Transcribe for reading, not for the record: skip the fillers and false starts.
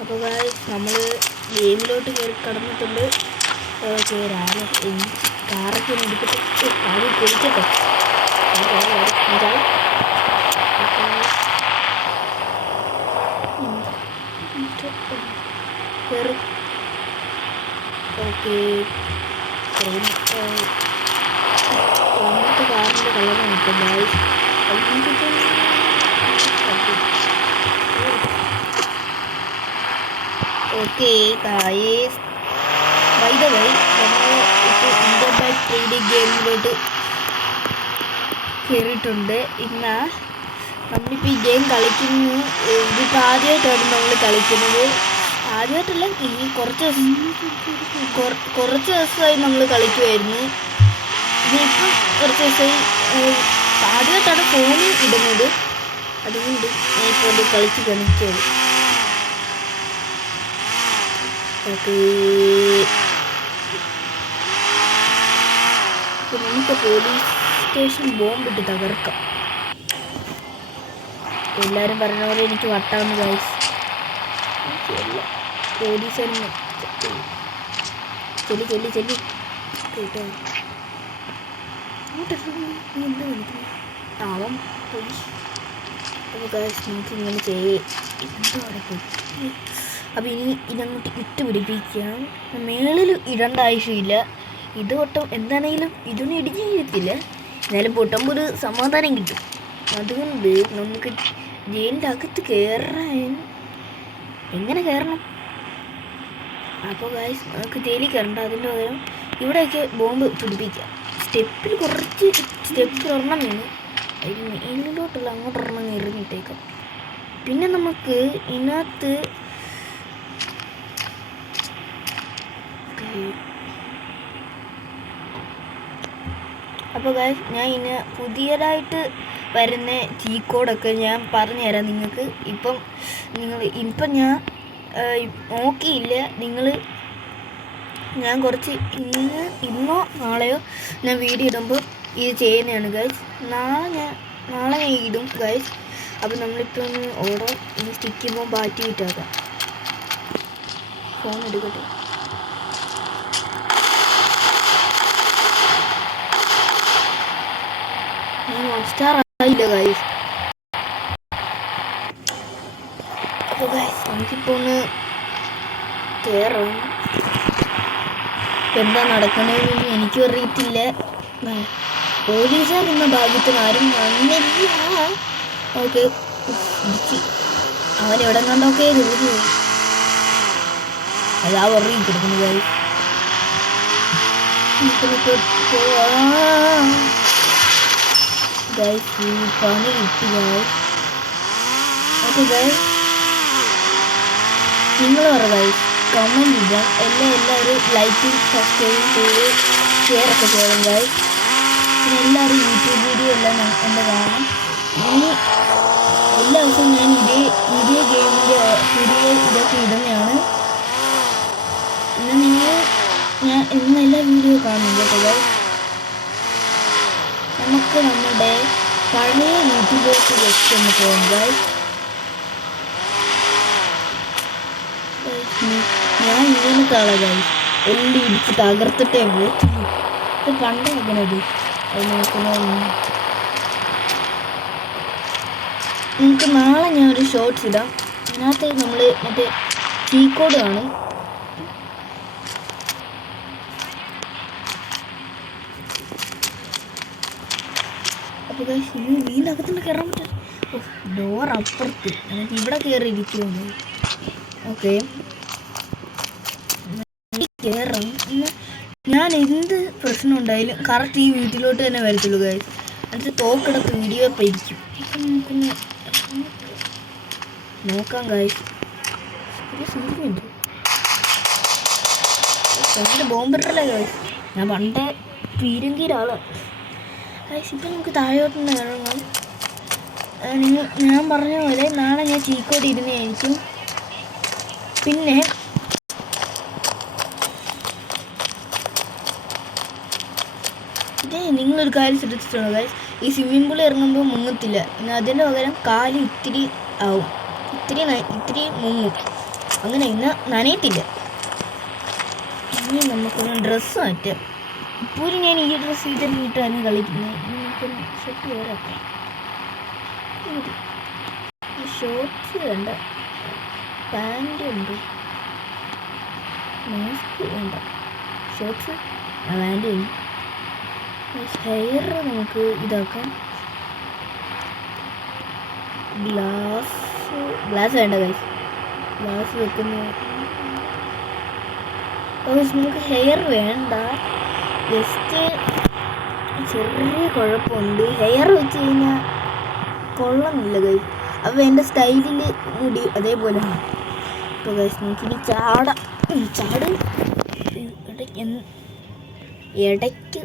അപ്പോൾ നമ്മൾ ഗെയിമിലോട്ട് കയറി കടന്നിട്ടുണ്ട്. കാറൊക്കെ എടുത്തിട്ട് അത് കുളിക്കട്ടെ. ഓക്കെ, കാറിൻ്റെ കളർ നോക്കാം guys. Okay guys, by the way നമ്മൾ ഇപ്പോൾ ഇന്ത്യൻ ബൈക്ക് 3D ഗെയിമിലോട്ട് കയറിയിട്ടുണ്ട്. നമ്മളിപ്പോൾ ഈ ഗെയിം കളിക്കുന്നു. ഇതിപ്പോൾ ആദ്യമായിട്ടാണ് നമ്മൾ കളിക്കുന്നത്. ആദ്യമായിട്ടല്ല, ഈ കുറച്ച് ദിവസമായി നമ്മൾ കളിക്കുമായിരുന്നു. ഇതിപ്പം കുറച്ച് ദിവസമായി ആദ്യമായിട്ടാണ് ഫോണിൽ ഇടുന്നത്. അതുകൊണ്ട് ഞാൻ ഇപ്പോൾ അത് കളിച്ച് കാണിച്ചത്. ഓക്കെ, നമുക്ക് പോലീസ് സ്റ്റേഷൻ ബോംബിട്ട് തകർക്കാം. എല്ലാവരും പറഞ്ഞ പോലെ എനിക്ക് വട്ടാവുന്ന ഗൈസ്. പോലീസൊന്നും ചെല്ലി കേട്ടോ. എന്താ വിളിക്കുന്നത്? ആവാം പോലീസ്. അപ്പോൾ ഗൈസ് നമുക്ക് ഇങ്ങനെ എന്തോ അവിടെ പോയി. അപ്പോൾ ഇതങ്ങോട്ട് ഇട്ട് പിടിപ്പിക്കാം. മേളിൽ ഇടേണ്ട ആവശ്യമില്ല. ഇത് ഒട്ടും എന്താണെങ്കിലും ഇതൊന്നും ഇടിഞ്ഞു ചെയ്യത്തില്ല. എന്നാലും പൊട്ടുമ്പോൾ ഒരു സമാധാനം കിട്ടും. അതുകൊണ്ട് നമുക്ക് ജയിലിൻ്റെ അകത്ത് കയറാൻ എങ്ങനെ കയറണം? അപ്പോൾ ഗൈസ് നമുക്ക് ജയിലിൽ കയറണ്ട. അതിൻ്റെ പകരം ഇവിടെയൊക്കെ ബോംബ് പിടിപ്പിക്കാം. സ്റ്റെപ്പിൽ കുറച്ച് സ്റ്റെപ്പ് ഒരെണ്ണം വീണ് അതിന് മേലിലോട്ടുള്ള അങ്ങോട്ടൊരെണ്ണം എറിഞ്ഞിട്ടേക്കാം. പിന്നെ നമുക്ക് ഇതിനകത്ത് അപ്പോൾ ഗൈസ് ഞാൻ പുതിയതായിട്ട് വരുന്ന കോഡൊക്കെ ഞാൻ പറഞ്ഞുതരാം നിങ്ങൾക്ക്. ഇപ്പം ഞാൻ നോക്കിയില്ല. ഞാൻ കുറച്ച് ഇന്നോ നാളെയോ ഞാൻ വീഡിയോ ഇടുമ്പോൾ ഇത് ചെയ്യുന്നതാണ് ഗൈസ്. നാളെ ഞാൻ ഇടും ഗൈസ്. അപ്പോൾ നമ്മളിപ്പോൾ ഒന്ന് ഓർഡർ സ്റ്റിക്കുമ്പോൾ ബാറ്റി വിറ്റാക്കാം. ഫോൺ എടുക്കട്ടെ. സ്റ്റാർ ആയില്ല ഗൈസ്. അപ്പോൾ ഗൈസ് നമുക്കിപ്പോൾ ഒന്ന് കയറാം. എന്താ നടക്കണമെന്ന് എനിക്കും അറിയത്തില്ല. പോലീസുകാർ എന്ന ഭാഗ്യത്തിന് ആരും വന്നില്ല. ഓക്കെ, അവനെവിടെ കണ്ടൊക്കെ പോയി. അതാ ഉറങ്ങി കിടക്കുന്നു ഗൈസ്. ഗൈസ് പണി കിട്ടി ഗൈസ്. ഓക്കെ ഗൈസ്, നിങ്ങൾ പറ ഗൈസ്, കമൻറ്റ് ചെയ്യാം. എല്ലാവരും ലൈക്കും സബ്സ്ക്രൈബും ചെയ്ത് ഷെയറൊക്കെ ചെയ്യണം ഗൈസ്. പിന്നെ എല്ലാവരും യൂട്യൂബ് വീഡിയോ എല്ലാം എൻ്റെ കാണാം. ഇനി എല്ലാ ദിവസവും ഞാൻ ഇതേ ഗെയിമിൻ്റെ വീഡിയോ ഇതൊക്കെ ഇടുന്നതാണ്. ഞാൻ ഇന്ന് എല്ലാ വീഡിയോ കാണും കേട്ടോ ഗൈസ്. നമുക്ക് നമ്മുടെ പഴയ യൂട്യൂബിലേക്ക് ജസ്റ്റ് ഒന്ന് പോകാം ഗൈസ്. ഞാൻ ഇങ്ങനത്തെ ആളെ ഗൈസ് എല്ലാം ഇടിച്ച് തകർത്തിട്ടേ പോയിട്ടുള്ളൂ. ഇത് പണ്ടേ എങ്ങനെയത് അത് നോക്കുന്ന. നമുക്ക് നാളെ ഞാൻ ഒരു ഷോർട്സ് ഇടാം. അതിനകത്ത് നമ്മൾ മറ്റേ കോഡ് കാണും. അപ്പോൾ ഗൈസ് ഇനി വീണ്ടും അകത്തുനിന്ന് കയറാൻ പറ്റും. ഡോർ അപ്പുറത്ത് എന്നിട്ട് ഇവിടെ കയറി ഇരിക്കുന്നു. ഓക്കെ, കയറാം. ഞാൻ എന്ത് പ്രശ്നം ഉണ്ടായാലും കറക്റ്റ് ഈ വീട്ടിലോട്ട് തന്നെ വരത്തുള്ളൂ ഗൈസ്. എന്നിട്ട് തോക്കെടുത്ത് വീഡിയോ ഇപ്പം ഇരിക്കും. ഇപ്പം നമുക്കൊന്ന് നോക്കാം ഗൈസ്. ബോംബിട്ടല്ലേ ഗൈസ്. ഞാൻ പണ്ടേ പീരങ്കിയിലാണ് ഗൈസ്. ഇപ്പം നമുക്ക് താഴോട്ടൊന്ന് ഇറങ്ങാം. ഞാൻ പറഞ്ഞ പോലെ നാളെ ഞാൻ ചീക്കോട് ഇരുന്നായിരിക്കും. പിന്നെ നിങ്ങളൊരു കാര്യം ശ്രദ്ധിച്ചിട്ടുണ്ടോ ഗൈസ്? ഈ സ്വിമ്മിംഗ് പൂളിൽ ഇറങ്ങുമ്പോൾ മുങ്ങത്തില്ല. അതിൻ്റെ പകരം കാല് ഇത്തിരി ആവും, ഇത്തിരി മുങ്ങും. അങ്ങനെ ഇന്ന് നനയത്തില്ല. ഇനി നമുക്കൊരു ഡ്രസ്സ് മാറ്റാം. ഇപ്പോഴും ഞാൻ ഈ ഡ്രസ്സ് ഇട്ടിട്ടാണ് കളിക്കുന്നത്. നമുക്കൊന്ന് ഷർട്ട് വേറാക്കാം. ഈ ഷോർട്സ് വേണ്ട, പാൻറ് ഉണ്ട്, മാസ്ക് വേണ്ട, ഷോർട്സ് പാൻറ് ഉണ്ട്. ഹെയർ നമുക്ക് ഇതാക്കാം. ഗ്ലാസ് വേണ്ട ഗൈസ്, ഗ്ലാസ് വെക്കുന്നു. നമുക്ക് ഹെയർ വേണ്ട, ജസ്റ്റ് ചെറിയ കുഴപ്പമുണ്ട്. ഹെയർ വെച്ച് കഴിഞ്ഞാൽ കൊള്ളമില്ല ഗൈസ്. അപ്പോൾ എൻ്റെ സ്റ്റൈലിൽ മുടി അതേപോലെ ആണ്. അപ്പോൾ ഗൈസ് നമുക്കിനി ചാട് ഇടയ്ക്ക്